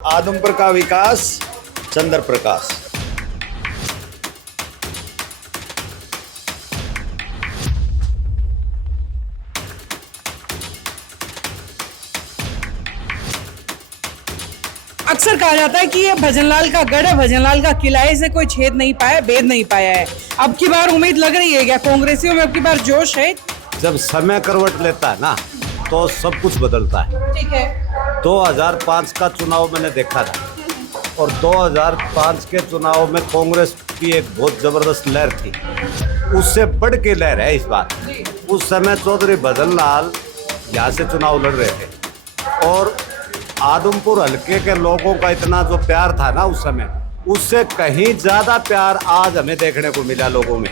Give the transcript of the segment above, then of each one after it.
आदमपुर का विकास चंद्र प्रकाश। अक्सर कहा जाता है कि ये भजनलाल का गढ़ है, भजनलाल का किला है, इसे कोई छेद नहीं पाया, भेद नहीं पाया है। अब की बार उम्मीद लग रही है क्या कांग्रेसियों में अब की बार जोश है? जब समय करवट लेता है ना तो सब कुछ बदलता है। ठीक है। 2005 का चुनाव मैंने देखा था और 2005 के चुनाव में कांग्रेस की एक बहुत जबरदस्त लहर थी, उससे बढ़ के लहर है इस बार। उस समय चौधरी भजनलाल यहाँ से चुनाव लड़ रहे थे और आदमपुर हलके के लोगों का इतना जो प्यार था ना उस समय, उससे कहीं ज्यादा प्यार आज हमें देखने को मिला लोगों में।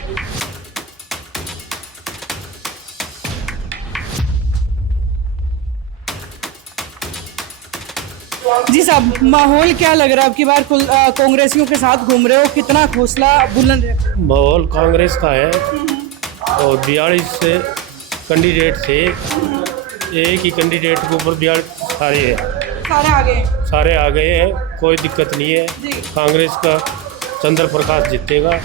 जी साहब, माहौल क्या लग रहा है? अब की बार कांग्रेसियों के साथ घूम रहे हो, कितना हौसला बुलंद है? माहौल कांग्रेस का है और 42 से कैंडिडेट थे, एक ही कैंडिडेट के ऊपर 42 सारे हैं, सारे आ गए हैं, कोई दिक्कत नहीं है। कांग्रेस का चंद्र प्रकाश जीतेगा।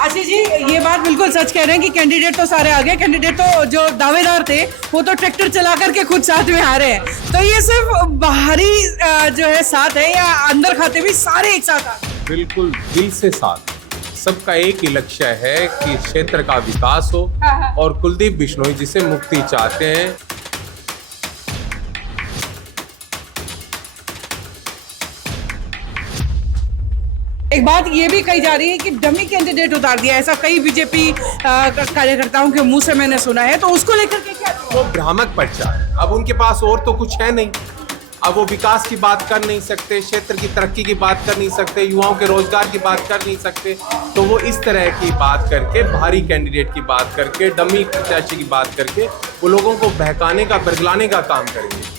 आशीष जी, ये बात बिल्कुल सच कह रहे हैं कि कैंडिडेट तो सारे आ गए, कैंडिडेट तो जो दावेदार थे वो तो ट्रैक्टर चला करके खुद साथ में आ रहे हैं, तो ये सिर्फ बाहरी जो है साथ है या अंदर खाते भी सारे एक साथ आ रहे हैं? बिल्कुल दिल से साथ, सबका एक ही लक्ष्य है कि क्षेत्र का विकास हो और कुलदीप बिश्नोई जी से मुक्ति चाहते हैं। एक बात ये भी कही जा रही है कि डमी कैंडिडेट उतार दिया, ऐसा कई बीजेपी कार्यकर्ताओं के मुंह से मैंने सुना है, तो उसको लेकर के क्या? वो भ्रामक प्रचार, अब उनके पास और तो कुछ है नहीं, अब वो विकास की बात कर नहीं सकते, क्षेत्र की तरक्की की बात कर नहीं सकते, युवाओं के रोजगार की बात कर नहीं सकते, तो वो इस तरह की बात करके, भारी कैंडिडेट की बात करके, डमी प्रत्याशी की बात करके वो लोगों को बहकाने का, बरगलाने का काम करेंगे।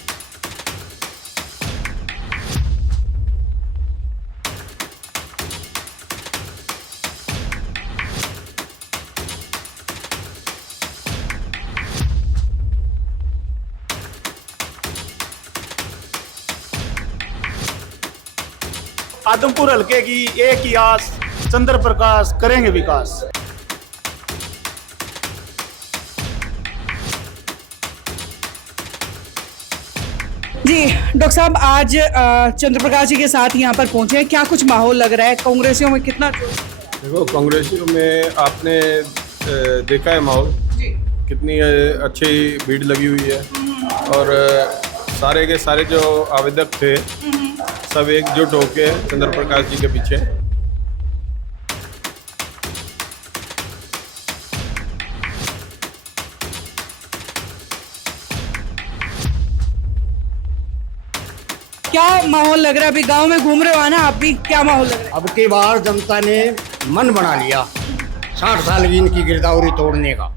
आदमपुर हलके की एक ही आस, चंद्र प्रकाश करेंगे विकास। जी डॉक्टर साहब, आज चंद्र प्रकाश जी के साथ यहाँ पर पहुंचे हैं, क्या कुछ माहौल लग रहा है? कांग्रेसियों में कितना? देखो, कांग्रेसियों में आपने देखा है माहौल, कितनी अच्छी भीड़ लगी हुई है और सारे के सारे जो आवेदक थे सब एकजुट होके चंद्र प्रकाश जी के पीछे। क्या माहौल लग रहा है? अभी गांव में घूम रहे हो ना आप भी, क्या माहौल लग रहा है? अब की बार जनता ने मन बना लिया 60 साल की इनकी गिरदावरी तोड़ने का।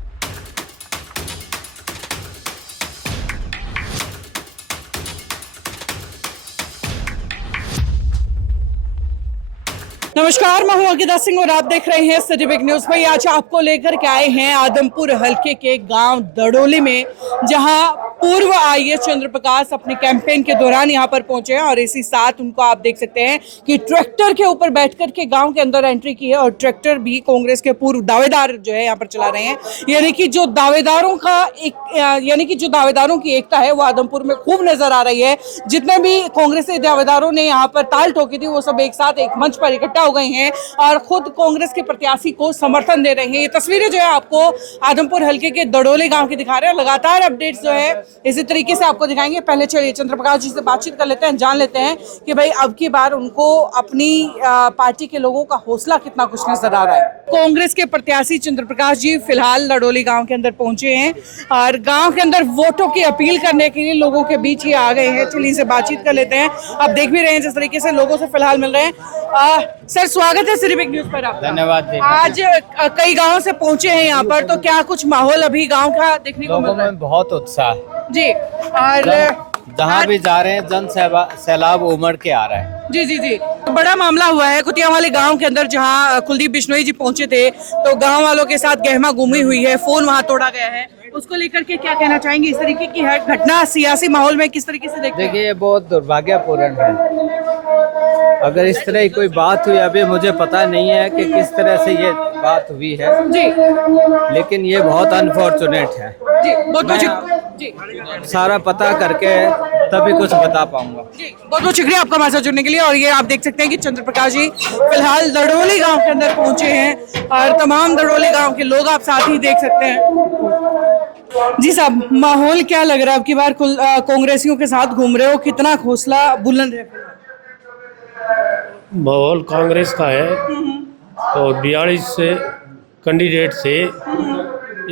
नमस्कार, मैं हूं अंकिता सिंह और आप देख रहे हैं सिटी बिग न्यूज। भाई आज आपको लेकर के आए हैं आदमपुर हलके के गांव दड़ोली में, जहां पूर्व आईएएस चंद्र प्रकाश अपने कैंपेन के दौरान यहां पर पहुंचे हैं और इसी साथ उनको आप देख सकते हैं कि ट्रैक्टर के ऊपर बैठकर के गांव के अंदर एंट्री की है और ट्रैक्टर भी कांग्रेस के पूर्व दावेदार जो है यहाँ पर चला रहे हैं। यानी कि जो दावेदारों की एकता है वो आदमपुर में खूब नजर आ रही है। जितने भी कांग्रेसी दावेदारों ने यहाँ पर ताल ठोकी थी वो सब एक साथ एक मंच पर इकट्ठा हो गए हैं और खुद कांग्रेस के प्रत्याशी को समर्थन दे रहे हैं। ये तस्वीरें जो है आपको आदमपुर हलके के दड़ोली गांव की दिखा रहे हैं। लगातार अपडेट्स जो है इसी तरीके से आपको दिखाएंगे। पहले चलिए चंद्र प्रकाश जी से बातचीत कर लेते हैं, जान लेते हैं कि भाई अब की बार उनको अपनी पार्टी के लोगों का हौसला कितना कुछ नजर आ रहा है। कांग्रेस के प्रत्याशी चंद्र प्रकाश जी फिलहाल दड़ोली गांव के अंदर पहुंचे हैं और गांव के अंदर वोटों की अपील करने के लिए लोगों के बीच ही आ गए हैं। चलिए इनसे बातचीत कर लेते हैं। आप देख भी रहे हैं जिस तरीके से लोगों से फिलहाल मिल रहे हैं। सर, स्वागत है सिटी बिग न्यूज पर आपका। धन्यवाद। आज कई गांवों से पहुंचे हैं यहाँ पर, तो क्या कुछ माहौल अभी गांव का देखने को मिल रहा है? लोगों में बहुत उत्साह है जी, और जहाँ भी जा रहे हैं जन सैलाब उमड़ के आ रहा है। जी जी जी, बड़ा मामला हुआ है कुतिया वाले गांव के अंदर, जहां कुलदीप बिश्नोई जी पहुंचे थे, तो गांव वालों के साथ गहमा गुमी हुई है, फोन वहां तोड़ा गया है, उसको लेकर के क्या कहना चाहेंगे? इस तरीके की हर घटना सियासी माहौल में किस तरीके से देखते हैं? देखिए ये बहुत दुर्भाग्यपूर्ण है। अगर इस तरह की कोई बात हुई, अभी मुझे पता नहीं है कि किस तरह से ये बात हुई है, जी लेकिन ये बहुत अनफॉर्चुनेट है। जी जी सारा पता करके तभी कुछ बता पाऊंगा। जी बहुत बहुत शुक्रिया आपका हमारे साथ जुड़ने के लिए। और ये आप देख सकते हैं कि चंद्र प्रकाश जी फिलहाल दड़ोली गांव के अंदर पहुंचे हैं और तमाम दड़ोली गांव के लोग आप साथ ही देख सकते हैं। जी साहब, माहौल क्या लग रहा है? अब की बार कांग्रेसियों के साथ घूम रहे हो, कितना हौसला बुलंद है? माहौल कांग्रेस का है और 42 कैंडिडेट थे,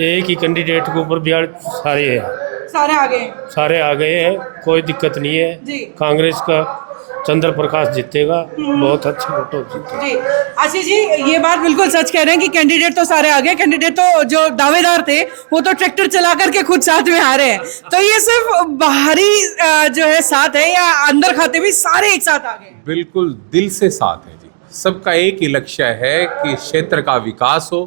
एक ही कैंडिडेट के ऊपर 42 सारे हैं, सारे आ गए हैं। कोई दिक्कत नहीं है। जी। कांग्रेस का चंद्र प्रकाश जीतेगा, बहुत अच्छे वोटों से जीतेगा। जी आशीष जी, ये बात बिल्कुल सच कह रहे हैं कि कैंडिडेट तो सारे आ गए। कैंडिडेट तो जो दावेदार थे वो तो ट्रैक्टर चला करके खुद साथ में आ रहे हैं। तो ये सिर्फ बाहरी जो है साथ है या अंदर खाते भी सारे एक साथ आ गए? बिल्कुल दिल से साथ है जी। सबका एक ही लक्ष्य है कि क्षेत्र का विकास हो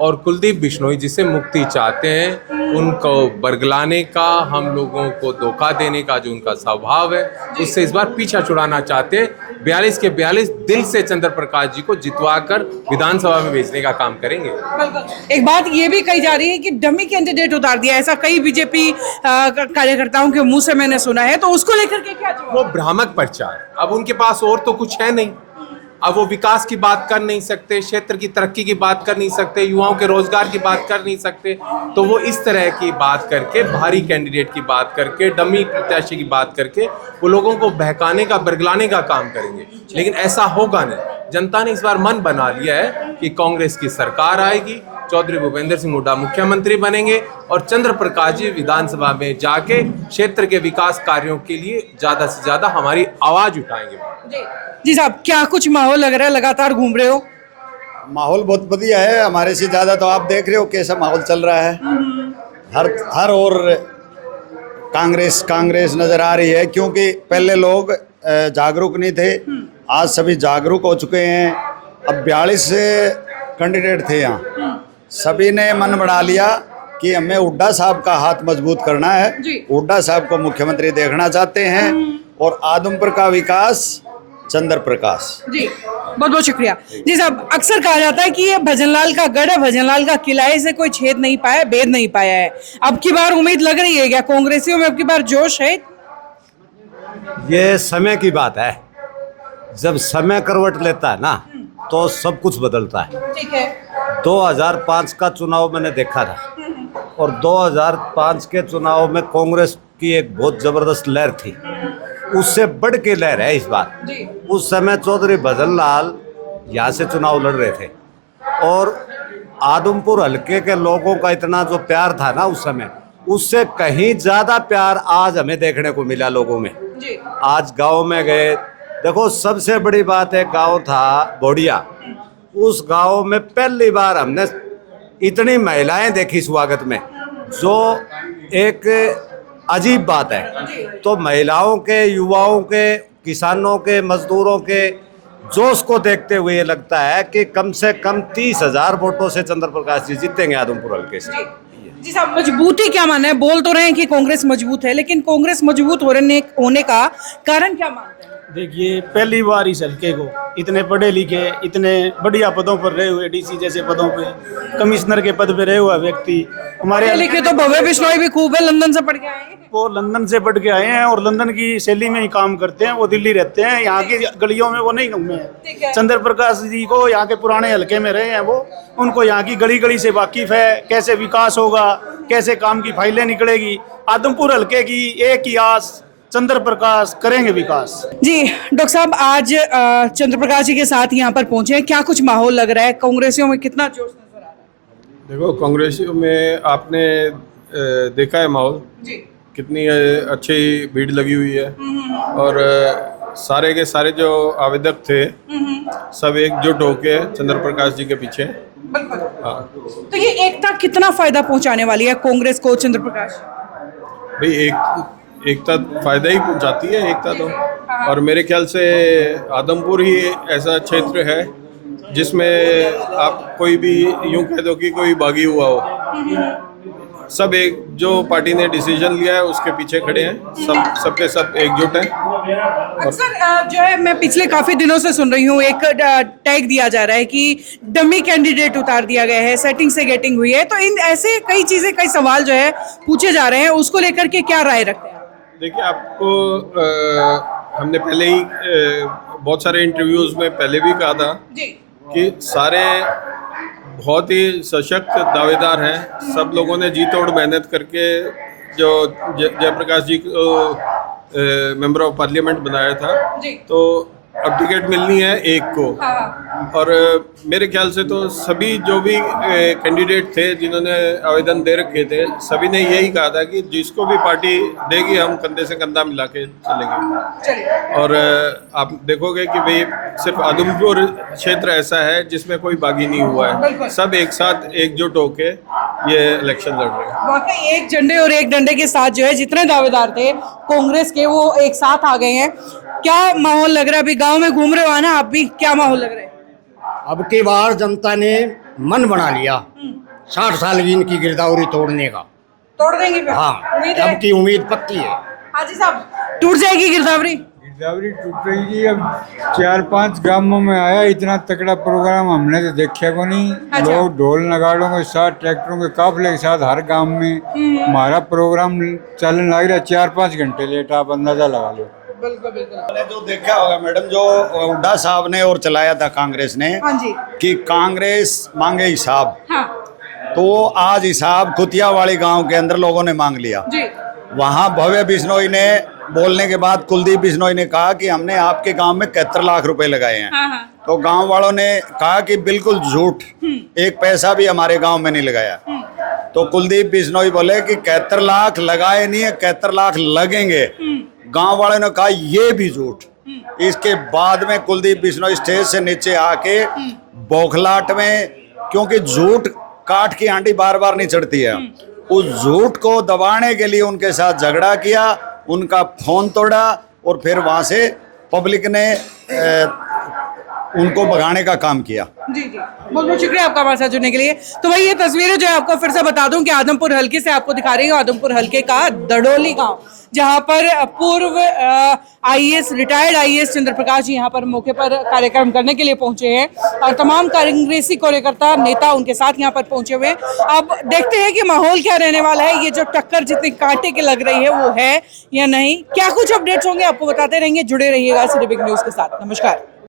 और कुलदीप बिश्नोई जिसे मुक्ति चाहते हैं उनको बरगलाने का, हम लोगों को धोखा देने का जो उनका स्वभाव है उससे इस बार पीछा छुड़ाना चाहते हैं। 42 के 42 दिल से चंद्र प्रकाश जी को जितवा कर विधानसभा में भेजने का काम करेंगे। एक बात ये भी कही जा रही है कि डमी कैंडिडेट उतार दिया, ऐसा कई बीजेपी कार्यकर्ताओं के मुंह से मैंने सुना है, तो उसको लेकर के क्या जवाब? वो भ्रामक प्रचार, अब उनके पास और तो कुछ है नहीं। अब वो विकास की बात कर नहीं सकते, क्षेत्र की तरक्की की बात कर नहीं सकते, युवाओं के रोजगार की बात कर नहीं सकते, तो वो इस तरह की बात करके, भारी कैंडिडेट की बात करके, डमी प्रत्याशी की बात करके वो लोगों को बहकाने का, बरगलाने का काम करेंगे। लेकिन ऐसा होगा नहीं। जनता ने इस बार मन बना लिया है कि कांग्रेस की सरकार आएगी, चौधरी भूपेंद्र सिंह हुड्डा मुख्यमंत्री बनेंगे और चंद्र प्रकाश जी विधानसभा में जाके क्षेत्र के विकास कार्यों के लिए ज्यादा से ज्यादा हमारी आवाज उठाएंगे। जी साहब, क्या कुछ माहौल लग रहा है? लगातार घूम रहे हो। माहौल बहुत बढ़िया है। हमारे से ज़्यादा तो आप देख रहे हो कैसा माहौल चल रहा है। हर ओर कांग्रेस नज़र आ रही है, क्योंकि पहले लोग जागरूक नहीं थे, आज सभी जागरूक हो चुके हैं। अब 42 कैंडिडेट थे यहाँ, सभी ने मन बना लिया कि हमें हुड्डा साहब का हाथ मजबूत करना है, हुड्डा साहब को मुख्यमंत्री देखना चाहते हैं और आदमपुर का विकास चंद्र प्रकाश। जी बहुत बहुत शुक्रिया। जी साहब, अक्सर कहा जाता है कि ये भजनलाल का गढ़ है, भजनलाल का किला है, इसे कोई छेद नहीं पाया, भेद नहीं पाया है। अब की बार उम्मीद लग रही है क्या कांग्रेसियों में अब की बार जोश है? ये समय की बात है। जब समय करवट लेता है ना तो सब कुछ बदलता है। ठीक है। 2005 का चुनाव मैंने देखा था और 2005 के चुनाव में कांग्रेस की एक बहुत जबरदस्त लहर थी, उससे बढ़ के लहर है इस बार। उस समय चौधरी भजनलाल यहाँ से चुनाव लड़ रहे थे और आदमपुर हलके के लोगों का इतना जो प्यार था ना उस समय, उससे कहीं ज्यादा प्यार आज हमें देखने को मिला लोगों में। आज गांव में गए, देखो सबसे बड़ी बात है, गांव था बोड़िया, उस गांव में पहली बार हमने इतनी महिलाएं देखी स्वागत में, जो एक अजीब बात है। तो महिलाओं के, युवाओं के, किसानों के, मजदूरों के जोश को देखते हुए ये लगता है कि कम से कम 30,000 वोटों से चंद्र प्रकाश जी जीतेंगे आदमपुर हल्के से। जी साहब, मजबूती क्या मानना है? बोल तो रहे हैं कि कांग्रेस मजबूत है, लेकिन कांग्रेस मजबूत होने का कारण क्या मानते हैं? देखिए, पहली बार इस हल्के को इतने पढ़े लिखे, इतने बढ़िया पदों पर रहे हुए, डीसी जैसे पदों पे, कमिश्नर के पद पे रहे हुआ व्यक्ति हमारे लिखे तो भव्य बिश्नोई भी खूब है, लंदन से पढ़ के आए हैं। वो लंदन से पढ़ के आए हैं और लंदन की शैली में ही काम करते हैं। वो दिल्ली रहते हैं, यहाँ की गलियों में वो नहीं घूमे हैं। चंद्र प्रकाश जी को यहाँ के पुराने हल्के में रहे हैं, वो उनको यहाँ की गली गली से वाकिफ है, कैसे विकास होगा, कैसे काम की फाइलें निकलेगी। आदमपुर हल्के की एक ही आस, चंद्र प्रकाश करेंगे विकास। जी डॉक्टर साहब, आज चंद्र प्रकाश जी के साथ यहाँ पर पहुंचे हैं, क्या कुछ माहौल लग रहा है? कांग्रेसियों में कितना जोश नजर आ रहा है? देखो, कांग्रेसियों में आपने देखा है माहौल, कितनी अच्छी भीड़ लगी हुई है और सारे के सारे जो आवेदक थे सब एकजुट होके चंद्र प्रकाश जी के पीछे। हाँ, तो ये एकता कितना फायदा पहुंचाने वाली है कांग्रेस को? चंद्र प्रकाश भाई, एकता फायदा ही पहुंचाती है एकता तो। और मेरे ख्याल से आदमपुर ही ऐसा क्षेत्र है जिसमें आप कोई भी यूं कह दो कि कोई बागी हुआ हो, सब एक जो पार्टी ने डिसीजन लिया है उसके पीछे खड़े हैं, सबके सब एकजुट हैं। अक्सर जो है मैं पिछले काफी दिनों से सुन रही हूँ, एक टैग दिया जा रहा है कि डमी कैंडिडेट उतार दिया गया है, सेटिंग से गेटिंग हुई है, तो इन ऐसे कई चीजें, कई सवाल जो है पूछे जा रहे हैं, उसको लेकर के क्या राय रखते हैं? देखिए, आपको हमने पहले ही बहुत सारे इंटरव्यूज में पहले भी कहा था कि सारे बहुत ही सशक्त दावेदार हैं। सब लोगों ने जी तोड़ मेहनत करके जो जयप्रकाश जी को मेंबर ऑफ पार्लियामेंट बनाया था, तो अब टिकट मिलनी है एक को। और मेरे ख्याल से तो सभी जो भी कैंडिडेट थे जिन्होंने आवेदन दे रखे थे, सभी ने यही कहा था कि जिसको भी पार्टी देगी हम कंधे से कंधा मिला के चलेंगे। और आप देखोगे कि भाई सिर्फ आदमपुर क्षेत्र ऐसा है जिसमें कोई बागी नहीं हुआ है, सब एक साथ एकजुट होके ये इलेक्शन लड़ रहे हैं। वाकई एक झंडे और एक डंडे के साथ जो है जितने दावेदार थे कांग्रेस के, वो एक साथ आ गए हैं। क्या माहौल लग रहा है? अभी गांव में घूम रहे हो ना आप भी, क्या माहौल लग रहा है? अब की बार जनता ने मन बना लिया 60 साल की इनकी गिरदावरी तोड़ने का। तोड़ देंगे फिर? हाँ, अब की उम्मीद पक्की है। हाजी साहब, टूट जाएगी गिरदावरी? गिरदावरी टूट रही। अब 4-5 गांवों में आया, इतना तगड़ा प्रोग्राम हमने तो देखा को नहीं। लोग ढोल नगाड़ों के साथ, ट्रैक्टरों के काफले के साथ हर गांव में हमारा प्रोग्राम चलने लग रहा है। 4-5 घंटे लेट, आप अंदाजा लगा लो। मैंने जो देखा होगा मैडम, जो हुड्डा साहब ने और चलाया था कांग्रेस ने, कि कांग्रेस मांगे हिसाब, तो आज हिसाब खुतियावाड़ी गांव के अंदर लोगों ने मांग लिया। वहां भव्य बिश्नोई ने बोलने के बाद कुलदीप बिश्नोई ने कहा कि हमने आपके गांव में 71 लाख रुपए लगाए हैं। तो गांव वालों ने कहा कि बिल्कुल झूठ, एक पैसा भी हमारे गांव में नहीं लगाया। तो कुलदीप बिश्नोई बोले कि 71 लाख लगाए नहीं है, 71 लाख लगेंगे। गांव वालों ने कहा ये भी झूठ। इसके बाद में कुलदीप बिश्नोई स्टेज से नीचे आके बौखलाहट में, क्योंकि झूठ काठ की हांडी बार बार नहीं चढ़ती है, उस झूठ को दबाने के लिए उनके साथ झगड़ा किया, उनका फोन तोड़ा और फिर वहां से पब्लिक ने उनको भगाने का काम किया। जी जी, बहुत बहुत शुक्रिया आपका हमारे साथ जुड़ने के लिए। तो भाई ये तस्वीरें जो है आपको फिर से बता दूं कि आदमपुर हल्के से आपको दिखा रही हूँ, आदमपुर हल्के का दड़ोली गांव, जहां पर पूर्व आईएएस, रिटायर्ड आईएएस चंद्र प्रकाश जी यहाँ पर मौके पर कार्यक्रम करने के लिए पहुंचे हैं और तमाम कांग्रेसी कार्यकर्ता, नेता उनके साथ यहाँ पर पहुंचे हुए हैं। अब देखते हैं कि माहौल क्या रहने वाला है, ये जो टक्कर जितनी कांटे की लग रही है वो है या नहीं। क्या कुछ अपडेट्स होंगे आपको बताते रहेंगे, जुड़े रहिएगा सिटी बिग न्यूज के साथ। नमस्कार।